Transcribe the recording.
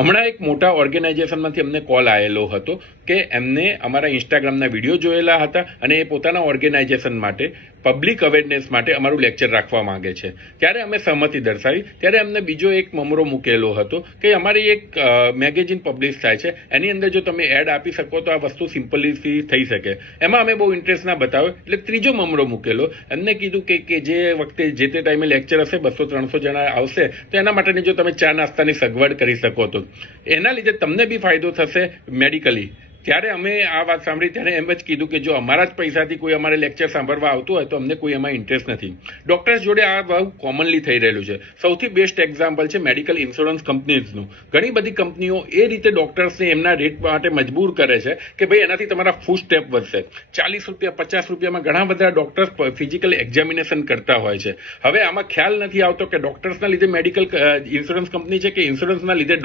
હમણાં એક મોટા ઓર્ગેનાઇઝેશનમાંથી અમને કોલ આવેલો હતો કે એમને અમારા ઇન્સ્ટાગ્રામના વિડીયો જોયેલા હતા અને એ પોતાના ઓર્ગેનાઇઝેશન માટે પબ્લિક અવેરનેસ માટે અમારું લેક્ચર રાખવા માંગે છે. ત્યારે અમે સહમતિ દર્શાવી. ત્યારે અમને બીજો એક મમરો મૂકેલો હતો કે અમારી એક મેગેઝિન પબ્લિશ થાય છે, એની અંદર જો તમે એડ આપી શકો તો આ વસ્તુ સિમ્પલીથી થઈ શકે. એમાં અમે બહુ ઇન્ટરેસ્ટ ના બતાવ્યો એટલે ત્રીજો મમરો મૂકેલો. એમને કીધું કે જે વખતે જે તે ટાઈમે લેક્ચર હશે 200-300 જણા આવશે તો એના માટેની જો તમે ચા નાસ્તાની સગવડ કરી શકો તો એના લીધે તમને બી ફાયદો થશે મેડિકલી. ત્યારે અમે આ વાત સાંભળી ત્યારે એમ જ કીધું કે જો અમારા જ પૈસાથી કોઈ અમારે લેક્ચર સાંભળવા આવતું હોય તો અમને કોઈ એમાં ઇન્ટરેસ્ટ નથી. ડૉક્ટર્સ જોડે આ બહુ કોમનલી થઈ રહેલું છે. સૌથી બેસ્ટ એક્ઝામ્પલ છે મેડિકલ ઇન્સ્યોરન્સ કંપનીઝનું. ઘણી બધી કંપનીઓ એ રીતે ડૉક્ટર્સને એમના રેટ માટે મજબૂર કરે છે કે ભાઈ એનાથી તમારા ફૂટ સ્ટેપ વધશે. 40 રૂપિયા 50 રૂપિયામાં ઘણા બધા ડૉક્ટર્સ ફિઝિકલ એક્ઝામિનેશન કરતા હોય છે. હવે આમાં ખ્યાલ નથી આવતો કે ડૉક્ટર્સના લીધે મેડિકલ ઇન્સ્યોરન્સ કંપની છે કે ઇન્સ્યોરન્સના લીધે